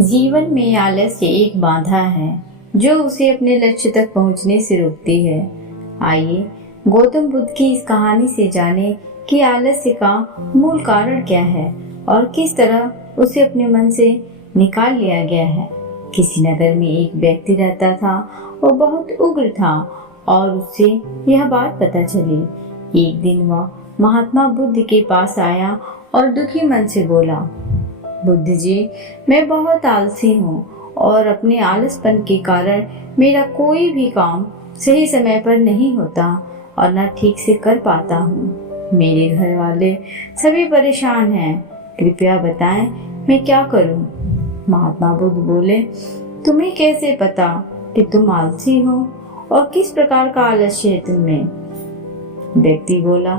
जीवन में आलस्य एक बाधा है जो उसे अपने लक्ष्य तक पहुंचने से रोकती है। आइए गौतम बुद्ध की इस कहानी से जाने कि आलस्य का मूल कारण क्या है और किस तरह उसे अपने मन से निकाल लिया गया है। किसी नगर में एक व्यक्ति रहता था। वो बहुत उग्र था और उससे यह बात पता चली। एक दिन वह महात्मा बुद्ध के पास आया और दुखी मन से बोला, बुद्ध जी, मैं बहुत आलसी हूँ और अपने आलसपन के कारण मेरा कोई भी काम सही समय पर नहीं होता और न ठीक से कर पाता हूँ। मेरे घर वाले सभी परेशान हैं। कृपया बताएं मैं क्या करूँ। महात्मा बुद्ध बोले, तुम्हें कैसे पता कि तुम आलसी हो और किस प्रकार का आलस्य है तुममें? व्यक्ति बोला,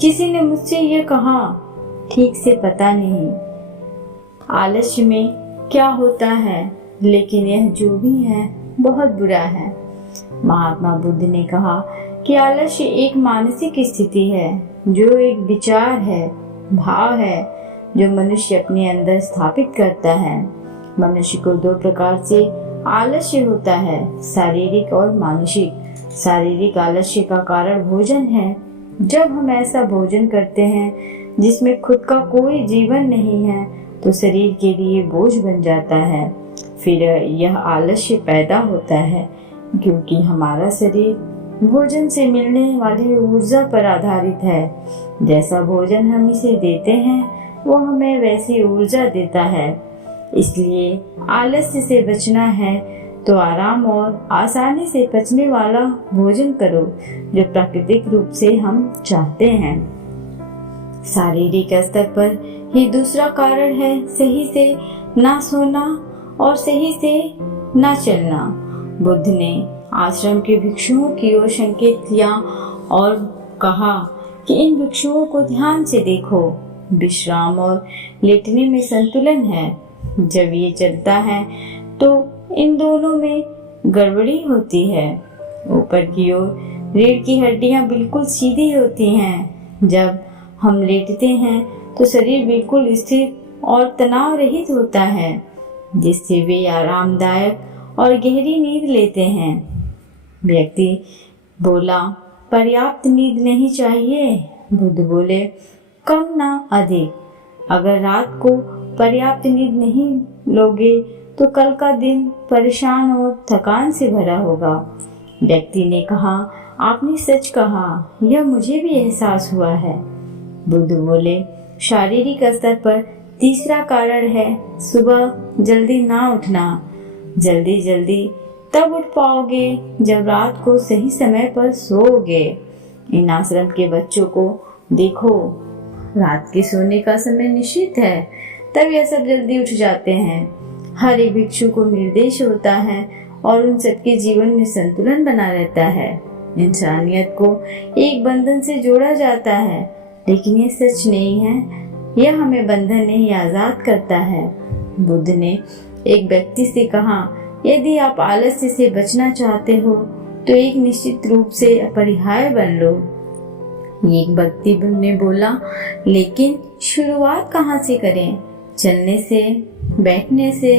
किसी ने मुझसे यह कहा, ठीक से पता नहीं आलस्य में क्या होता है, लेकिन यह जो भी है बहुत बुरा है। महात्मा बुद्ध ने कहा कि आलस्य एक मानसिक स्थिति है, जो एक विचार है, भाव है जो मनुष्य अपने अंदर स्थापित करता है। मनुष्य को दो प्रकार से आलस्य होता है, शारीरिक और मानसिक। शारीरिक आलस्य का कारण भोजन है। जब हम ऐसा भोजन करते हैं जिसमें खुद का कोई जीवन नहीं है तो शरीर के लिए बोझ बन जाता है। फिर यह आलस्य पैदा होता है क्योंकि हमारा शरीर भोजन से मिलने वाली ऊर्जा पर आधारित है। जैसा भोजन हम इसे देते हैं वो हमें वैसी ऊर्जा देता है। इसलिए आलस्य से बचना है तो आराम और आसानी से पचने वाला भोजन करो जो प्राकृतिक रूप से हम चाहते हैं। शारीरिक स्तर पर ही दूसरा कारण है सही से ना सोना और सही से ना चलना। बुद्ध ने आश्रम के भिक्षुओं की ओर संकेत किया और कहा कि इन भिक्षुओं को ध्यान से देखो। विश्राम और लेटने में संतुलन है। जब ये चलता है तो इन दोनों में गड़बड़ी होती है। ऊपर की ओर रीढ़ की हड्डियां बिल्कुल सीधी होती हैं। जब हम लेटते हैं तो शरीर बिल्कुल स्थिर और तनाव रहित होता है, जिससे वे आरामदायक और गहरी नींद लेते हैं। व्यक्ति बोला, पर्याप्त नींद नहीं चाहिए। बुद्ध बोले, कम ना अधिक। अगर रात को पर्याप्त नींद नहीं लोगे तो कल का दिन परेशान और थकान से भरा होगा। व्यक्ति ने कहा, आपने सच कहा, यह मुझे भी एहसास हुआ है। बुद्ध बोले, शारीरिक स्तर पर तीसरा कारण है सुबह जल्दी ना उठना। जल्दी तब उठ पाओगे जब रात को सही समय पर सोओगे। इन आश्रम के बच्चों को देखो, रात के सोने का समय निश्चित है, तब यह सब जल्दी उठ जाते हैं। हर एक भिक्षु को निर्देश होता है और उन सबके जीवन में संतुलन बना रहता है। इंसानियत को एक बंधन से जोड़ा जाता है, लेकिन ये सच नहीं है। यह हमें बंधन नहीं आजाद करता है। बुद्ध ने एक व्यक्ति से कहा, यदि आप आलस्य से बचना चाहते हो तो एक निश्चित रूप से अपरिहार्य बन लो। एक व्यक्ति ने बोला, लेकिन शुरुआत कहाँ से करें? चलने से, बैठने से,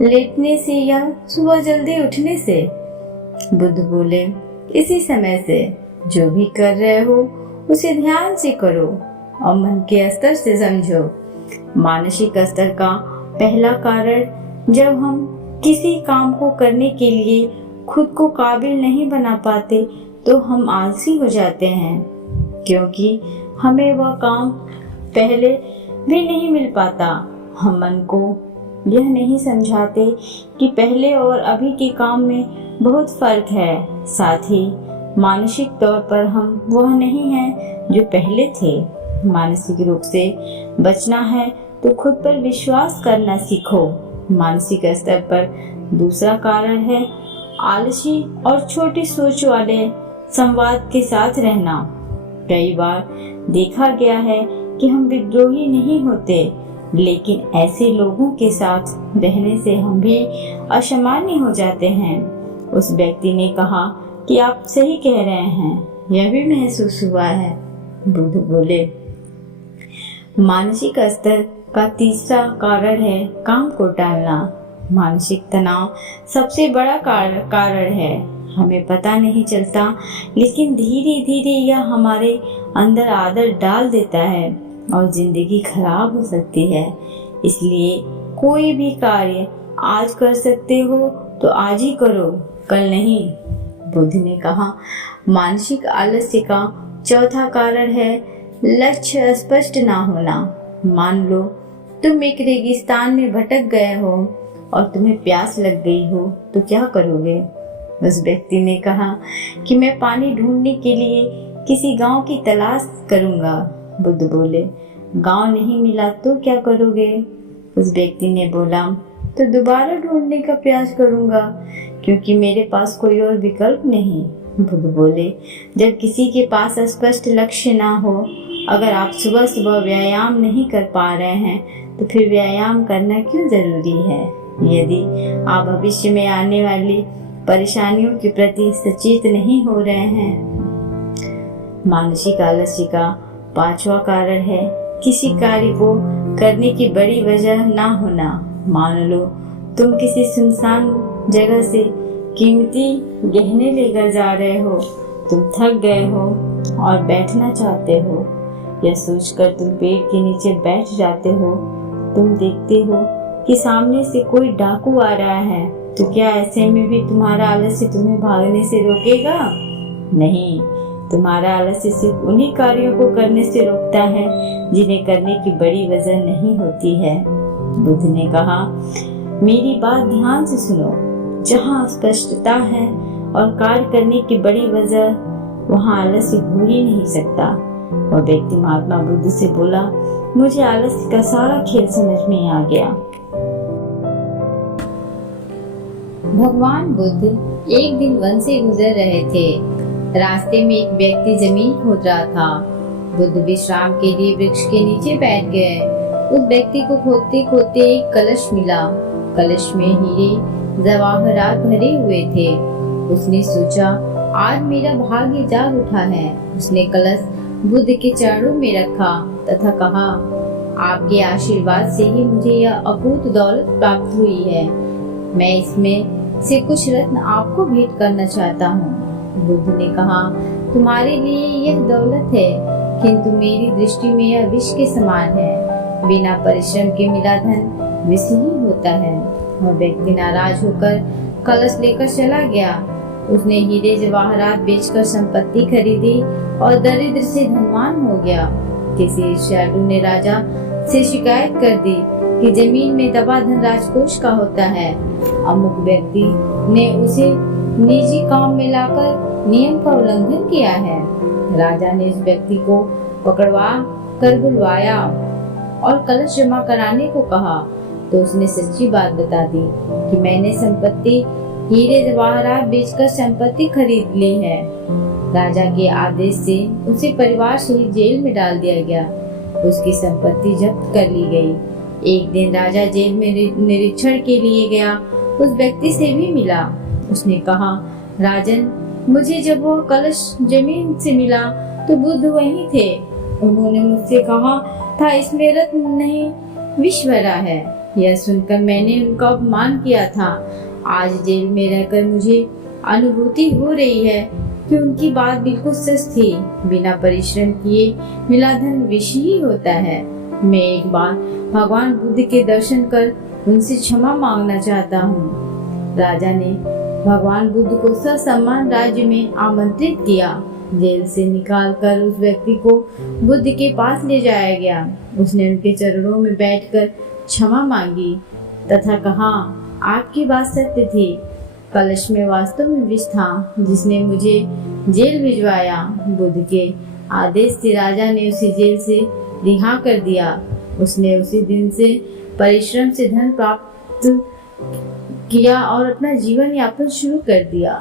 लेटने से या सुबह जल्दी उठने से? बुद्ध बोले, इसी समय से। जो भी कर रहे हो उसे ध्यान से करो और मन के स्तर से समझो। मानसिक स्तर का पहला कारण, जब हम किसी काम को करने के लिए खुद को काबिल नहीं बना पाते तो हम आलसी हो जाते हैं, क्योंकि हमें वह काम पहले भी नहीं मिल पाता। हम मन को यह नहीं समझाते कि पहले और अभी के काम में बहुत फर्क है। साथ ही मानसिक तौर पर हम वह नहीं हैं जो पहले थे। मानसिक रूप से बचना है तो खुद पर विश्वास करना सीखो। मानसिक स्तर पर दूसरा कारण है आलसी और छोटी सोच वाले संवाद के साथ रहना। कई बार देखा गया है कि हम विद्रोही नहीं होते, लेकिन ऐसे लोगों के साथ रहने से हम भी असामान्य हो जाते हैं। उस व्यक्ति ने कहा कि आप सही कह रहे हैं, यह भी महसूस हुआ है। बुद्ध बोले, मानसिक स्तर का तीसरा कारण है काम को टालना। मानसिक तनाव सबसे बड़ा कारण है। हमें पता नहीं चलता, लेकिन धीरे धीरे यह हमारे अंदर आदत डाल देता है और जिंदगी खराब हो सकती है। इसलिए कोई भी कार्य आज कर सकते हो तो आज ही करो, कल नहीं। बुद्ध ने कहा, मानसिक आलस्य का चौथा कारण है लक्ष्य स्पष्ट ना होना। मान लो तुम एक रेगिस्तान में भटक गए हो और तुम्हें प्यास लग गई हो, तो क्या करोगे? उस व्यक्ति ने कहा कि मैं पानी ढूंढने के लिए किसी गांव की तलाश करूंगा। बुद्ध बोले, गांव नहीं मिला तो क्या करोगे? उस व्यक्ति ने बोला, तो दोबारा ढूंढने का प्रयास करूंगा, क्योंकि मेरे पास कोई और विकल्प नहीं। बुद्ध बोले, जब किसी के पास स्पष्ट लक्ष्य ना हो, अगर आप सुबह सुबह व्यायाम नहीं कर पा रहे हैं, तो फिर व्यायाम करना क्यों जरूरी है? यदि आप भविष्य में आने वाली परेशानियों के प्रति सचेत नहीं हो रहे हैं। मानसिक आलस्य का पांचवा कारण है किसी कार्य को करने की बड़ी वजह ना होना। मान लो तुम किसी सुनसान जगह से कीमती गहने लेकर जा रहे हो, तुम थक गए हो और बैठना चाहते हो। यह सोचकर तुम पेड़ के नीचे बैठ जाते हो। तुम देखते हो कि सामने से कोई डाकू आ रहा है, तो क्या ऐसे में भी तुम्हारा आलस्य तुम्हें भागने से रोकेगा? नहीं, तुम्हारा आलस्य सिर्फ उन्हीं कार्यों को करने से रोकता है जिन्हें करने की बड़ी वजह नहीं होती है। बुद्ध ने कहा, मेरी बात ध्यान से सुनो। जहाँ स्पष्टता है और कार्य करने की बड़ी वजह, वहाँ आलस्य हो ही नहीं सकता। वह व्यक्ति महात्मा बुद्ध से बोला, मुझे आलस्य का सारा खेल समझ में आ गया। भगवान बुद्ध एक दिन वन से गुजर रहे थे। रास्ते में एक व्यक्ति जमीन खोद रहा था। बुद्ध विश्राम के लिए वृक्ष के नीचे बैठ गए। उस व्यक्ति को खोदते खोदते एक कलश मिला। कलश में हीरे जवाहरात भरे हुए थे। उसने सोचा, आज मेरा भाग्य जाग उठा है। उसने कलश बुद्ध के चरणों में रखा तथा कहा, आपके आशीर्वाद से ही मुझे यह अकूत दौलत प्राप्त हुई है। मैं इसमें से कुछ रत्न आपको भेंट करना चाहता हूँ। बुद्ध ने कहा, तुम्हारे लिए यह दौलत है, किंतु मेरी दृष्टि में यह विष के समान है। बिना परिश्रम के मिला धन विष ही होता है। वह व्यक्ति नाराज होकर कलश लेकर चला गया। उसने हीरे जवाहरात बेचकर संपत्ति खरीदी और दरिद्र से धनवान हो गया। किसी ईर्ष्यालु ने राजा से शिकायत कर दी कि जमीन में दबा धन राजकोष का होता है। अमुक व्यक्ति ने उसे निजी काम में लाकर नियम का उल्लंघन किया है। राजा ने इस व्यक्ति को पकड़वा कर बुलवाया और कलश जमा कराने को कहा, तो उसने सच्ची बात बता दी कि मैंने संपत्ति हीरे जवाहरात बेचकर संपत्ति खरीद ली है। राजा के आदेश से उसे परिवार सहित जेल में डाल दिया गया। उसकी संपत्ति जब्त कर ली गई। एक दिन राजा जेल में निरीक्षण के लिए गया। उस व्यक्ति से भी मिला। उसने कहा, राजन, मुझे जब वह कलश जमीन से मिला तो बुद्ध वहीं थे। उन्होंने मुझसे कहा था, इसमें रत्न नहीं विष भरा है। यह सुनकर मैंने उनका अपमान किया था। आज जेल में रहकर मुझे अनुभूति हो रही है कि उनकी बात बिल्कुल सच थी। बिना परिश्रम किए मिला धन विष ही होता है। मैं एक बार भगवान बुद्ध के दर्शन कर उनसे क्षमा मांगना चाहता हूँ। राजा ने भगवान बुद्ध को ससम्मान राज्य में आमंत्रित किया। जेल से निकालकर उस व्यक्ति को बुद्ध के पास ले जाया गया। उसने उनके चरणों में बैठकर क्षमा मांगी तथा कहा, आपकी बात सत्य थी। कलश में वास्तव में विष था जिसने मुझे जेल भिजवाया। बुद्ध के आदेश से राजा ने उसे जेल से रिहा कर दिया। उसने उसी दिन से परिश्रम से धन प्राप्त किया और अपना जीवन यापन शुरू कर दिया।